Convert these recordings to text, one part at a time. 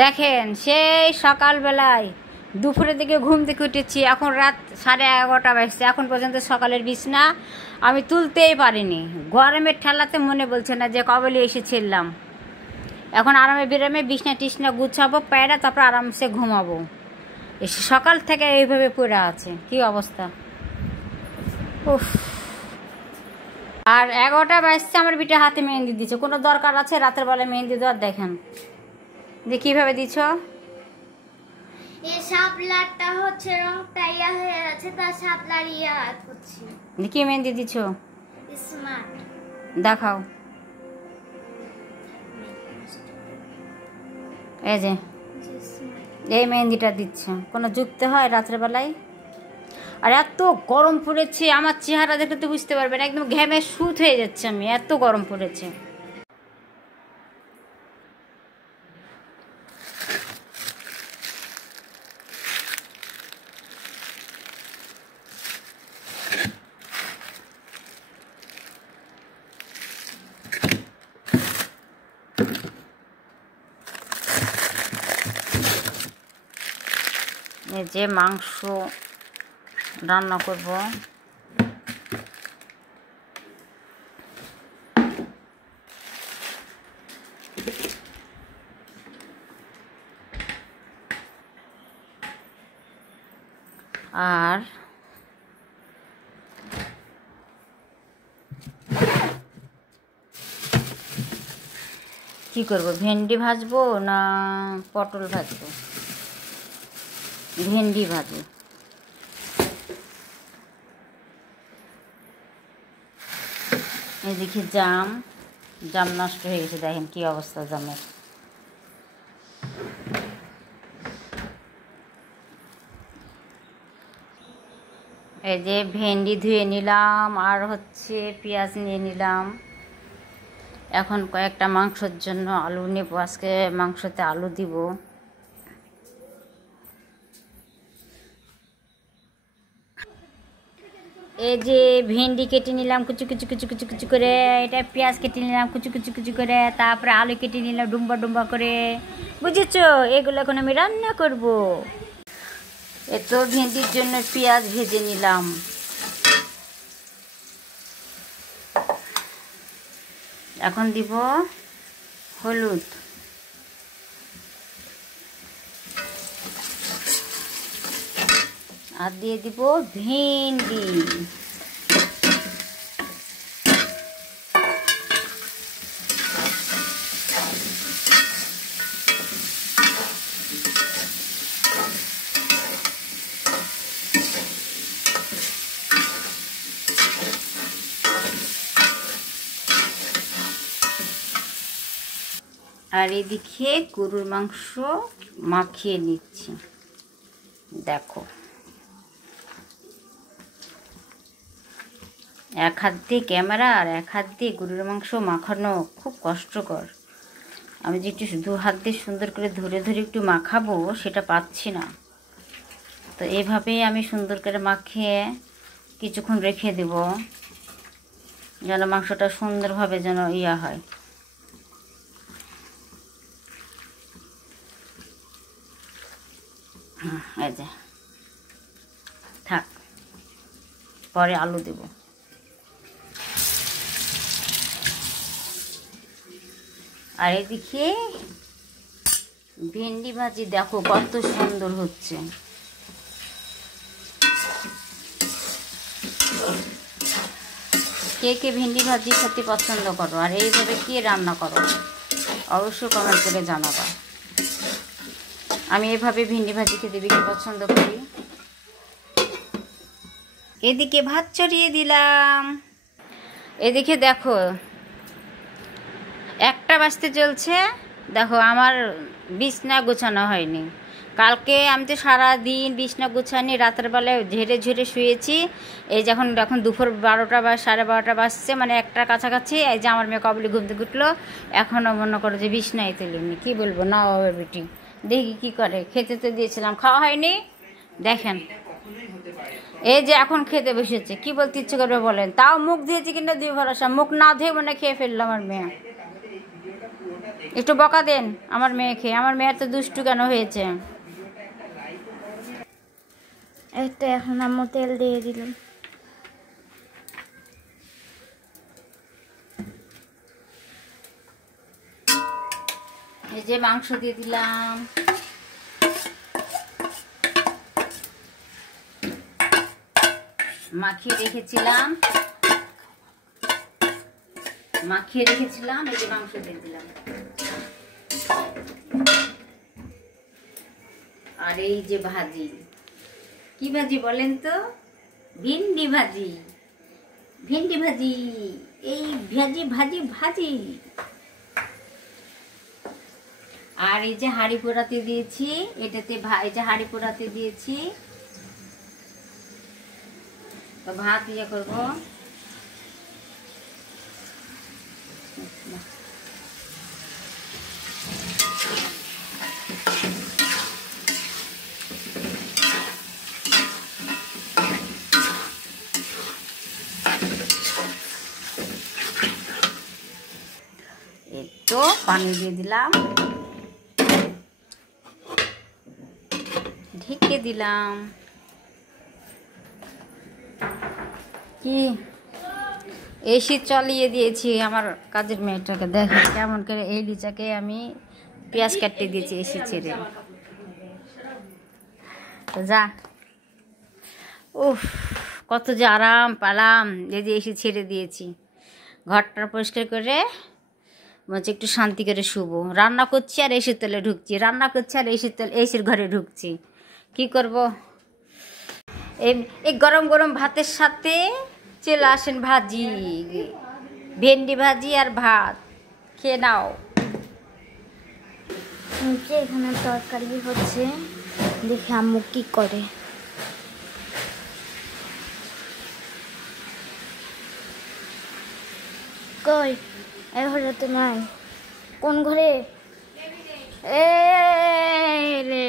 দেখেন সেই সকালবেলায় দুপুরের দিকে ঘুম থেকে উঠেছি, এখন রাত 11:30 বাজছে, এখন পর্যন্ত সকালের বিছনা আমি তুলতেই পারিনি। গরমের ঠেলাতে মনে বলছে না যে কবলে এসেছিলাম। এখন আরামে বিরামে বিছনা টিছনা গুছাবো পায়রা, তারপর আরামসে ঘুমাবো। এসে সকাল থেকে এইভাবে পড়ে আছে, কি অবস্থা। উফ। আর 11টা বাজছে, আমার বিটা হাতে মেহেন্দি দিচ্ছে। কোনো দরকার আছে রাতের বেলায় মেহেন্দি দেওয়ার? দেখেন যে কিভাবে দিছ। এই শাপলাটা হচ্ছে রংটা ইয়া হয়ে আছে, তার শাপলার ইয়া হচ্ছে। কি মেহেন্দি দিছ? স্মার্ট। দেখাও। এই যে এই মেহেন্দিটা দিচ্ছে, কোনো যুক্ত হয় রাত্রে বেলায়? আর এত গরম পড়েছে, আমার চেহারা দেখে তো বুঝতে পারবেন, একদম ঘেমে সুত হয়ে যাচ্ছে আমি, এত গরম পড়েছে। এই যে মাংস রান্না করব, আর কি করব, ভেন্ডি ভাজবো না পটল ভাজবো? ভেন্ডি ভাজবো। এদিকে জাম নষ্ট হয়ে গেছে, দেখেন কি অবস্থা জামের। এই যে ভেন্ডি ধুয়ে নিলাম, আর হচ্ছে পেঁয়াজ নিয়ে নিলাম। এখন কয়েকটা মাংসের জন্য আলু নেব, আজকে মাংসতে আলু দিব। এই যে ভেন্ডি কেটে নিলাম কুচু কুচু কুচু কুচু কুচু করে, এটা পেঁয়াজ কেটে নিলাম কুচু কুচু কুচু করে, তারপরে আলু কেটে নিলাম ডুম্বা ডুম্বা করে, বুঝেছো? এগুলো এখন আমি রান্না করব। এ তো ভেন্ডির জন্য পেঁয়াজ ভেজে নিলাম। এখন দিব হলুদ, আর দিয়ে দিব ভেন্ডি। আর এদিকে গরুর মাংস মাখিয়ে নিচ্ছি, দেখো। এক হাত দিয়ে ক্যামেরা আর এক হাত দিয়ে গরুর মাংস মাখানো খুব কষ্টকর। আমি যে একটু দু হাত দিয়ে সুন্দর করে ধরে ধরে একটু মাখাবো, সেটা পাচ্ছি না। তো এইভাবেই আমি সুন্দর করে মাখিয়ে কিছুক্ষণ রেখে দেব, যেন মাংসটা সুন্দরভাবে যেন ইয়া হয়। এই যে থাক, পরে আলু দেব। আর এদিকে ভেন্ডি ভাজি দেখো কত সুন্দর হচ্ছে। কে কে ভেন্ডি ভাজি খেতে পছন্দ করো, আর এইভাবে কে রান্না করো, অবশ্যই কমেন্ট করে জানাবা। আমি এভাবে ভেন্ডি ভাজি খেতে বেশি পছন্দ করি। এদিকে ভাত চড়িয়ে দিলাম। এদিকে দেখো 1টা বাজতে চলছে, দেখো আমার বিছনা গোছানো হয়নি। কালকে আমি তো সারাদিন বিছনা গোছানি, রাতের বেলায় ঝেড়ে ঝেড়ে শুয়েছি। এই যখন এখন দুপুর 12টা বা 12:30 বাজছে, মানে 1টার কাছাকাছি। এই যে আমার মেয়ে কবলি ঘুম থেকে উঠলো, এখনও মনে করো যে বিছনাই তুলিনি। কী বলবো, না বাবা বেটি, দেখি কি করে। খেতে তো দিয়েছিলাম, খাওয়া হয়নি। দেখেন এই যে এখন খেতে বসেছে, কি বলতে ইচ্ছে করবে বলেন? তাও মুখ ধুয়েছি কিনা দিয়ে ভরসা, মুখ না ধুয়ে মনে খেয়ে ফেললাম আমার মেয়ে। একটু বকা দেন আমার মেয়েকে, আমার মেয়ের তো দুষ্টু কেন হয়েছে। এই তো এখন আম্মু তেল দিয়ে দিলাম। এই যে মাংস দিয়ে দিলাম, মাখিয়ে রেখেছিলাম এই যে মাংস দিয়ে দিলাম। আর এই যে ভাজি, কি ভাজি বলেন তো? ভিন্ডি ভাজি, এই ভাজি। আর এই যে হাঁড়ি পোড়াতে দিয়েছি, এটাতে এই যে হাঁড়ি পোড়াতে দিয়েছি, তো ভাত ইয়ে করবো। একটু পানি দিয়ে দিলাম, ঢেকে দিলাম। কি এসি চালিয়ে দিয়েছি আমার কাজের মেয়েটাকে, দেখে কেমন করে এই লিচাকে আমি পেঁয়াজ কাটতে দিয়েছি এসি ছেড়ে। তো যা, উফ কত যে আরাম পালাম, এই যে এসি ছেড়ে দিয়েছি, ঘরটা পরিষ্কার করে বলছি একটু শান্তি করে শুবো। রান্না করছি আর এসির তলে ঢুকছি, এসির ঘরে ঢুকছি, কি করব। এই গরম গরম ভাতের সাথে চলে আসেন ভাজি, ভেন্ডি ভাজি আর ভাত খেয়ে নাও। এখানে তরকারি হচ্ছে, দেখি আম্মু কি করে। কই এই ঘরে তো নাই, কোন ঘরে? রে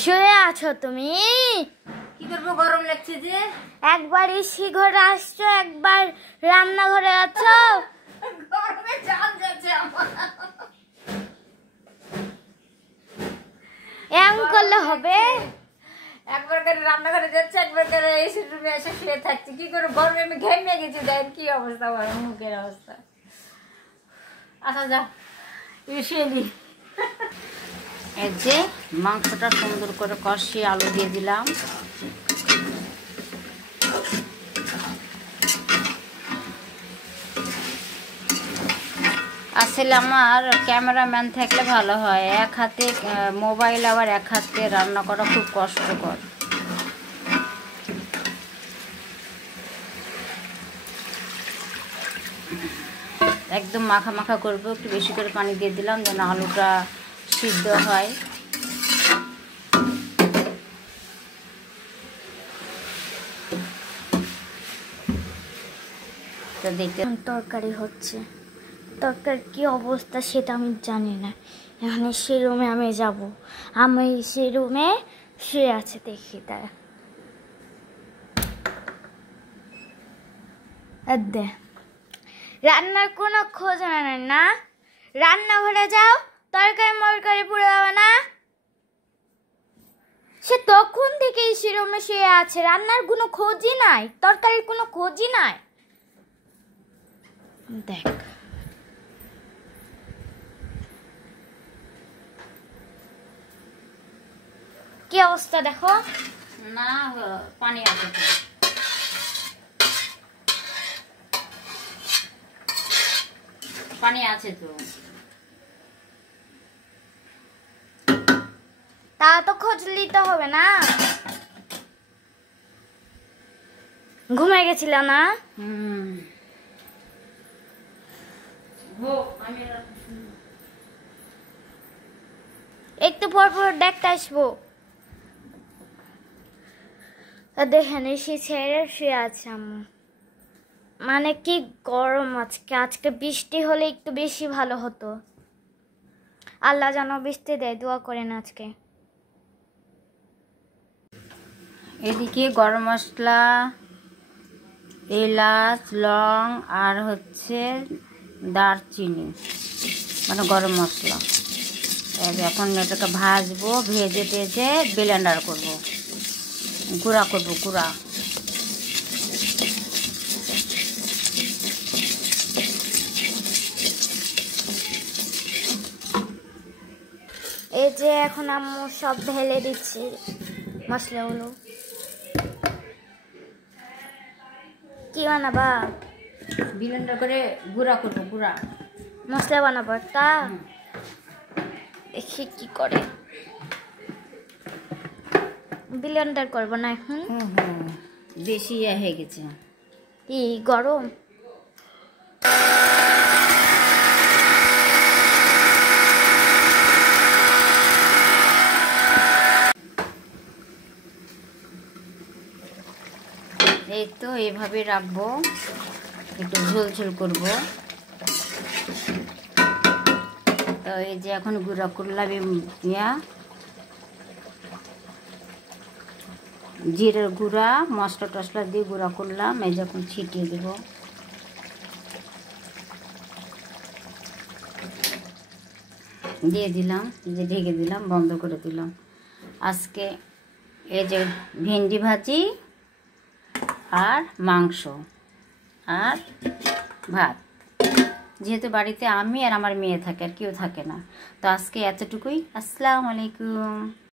শুয়ে আছো তুমি? কি করবো, গরম লাগছে যে। একবার এসি ঘরে আসছো, একবার রান্নাঘরে আছো। গরমে জান যাচ্ছে আমার। এমন করলে হবে? একবার করে রান্নাঘরে যাচ্ছে, একবার করে এসি রুমে এসে শুয়ে থাকছি, কি করে গরমে আমি ঘেমে গেছি। দেখেন কি অবস্থা আমার মুখের অবস্থা। আচ্ছা যা শুয়ে নি। এই যে মাংসটা সুন্দর করে কষিয়ে আলু দিয়ে দিলাম। আসলে আমার ক্যামেরাম্যান থাকলে ভালো হয়, এক হাতে মোবাইল আবার এক হাতে রান্না করা খুব কষ্টকর। একদম মাখা মাখা করবো, একটু বেশি করে পানি দিয়ে দিলাম যেন আলুটা সিদ্ধ হয়। তো দেখতে তরকারি হচ্ছে, তরকারির কি অবস্থা সেটা আমি জানি না। এখানে সে রুমে আমি যাব, আমি সে রুমে শুয়ে আছে, দেখি তারা। দে রান্নার কোনো খোঁজ নেই না, রান্নাঘরে যাও, তরকারি মরকারি পুড়ে যাবে না। সে তখন থেকে সে রুমে শুয়ে আছে, রান্নার কোনো খোঁজই নাই, তরকারির কোনো খোঁজই নাই। দেখ কি অবস্থা দেখো। না পানি আছে তো, পানি আছে তো। তা তো খোঁজ নিতে হবে না। ঘুমাই গেছিল না? একটু পর পর দেখতে আসবো। দেখেন এসে ছেড়ে শুয়ে আছে আম্মু। মানে কি গরম আজকে, আজকে বৃষ্টি হলে একটু বেশি ভালো হতো। আল্লাহ যেন বৃষ্টি দেয়, দোয়া করেন আজকে। এদিকে গরম মশলা, এলাচ, লং আর হচ্ছে দারচিনি মানে গরম মশলা। এখন এটাকে ভাজবো, ভেজে টেজে ব্লেন্ডার করবো, গুঁড়া করবো, গুঁড়া। এই যে এখন আম্মু সব ঢেলে দিচ্ছি মশলাগুলো। কি বানাবা? ব্লেন্ডার করে গুঁড়া করবো, গুঁড়া মশলা বানাবো তা দেখি কি করে। ব্লেন্ডার করবো না এখন? বেশি হয়ে গেছে। কি গরম? এই তো এইভাবে রাখবো, একটু ঝোল করবো। তো এই যে এখন গুঁড়া করলাম জিরের গুঁড়া, মশলা টশলা দিয়ে গুঁড়া করলাম। এই যে এখন ছিটিয়ে দেব। দিয়ে দিলাম, যে ঢেকে দিলাম, বন্ধ করে দিলাম। আজকে এই যে ভেন্ডি ভাজি আর মাংস আর ভাত। যেহেতু বাড়িতে আমি আর আমার মেয়ে থাকে, আর কেউ থাকে না, তো আজকে এতটুকুই। আসসালামু আলাইকুম।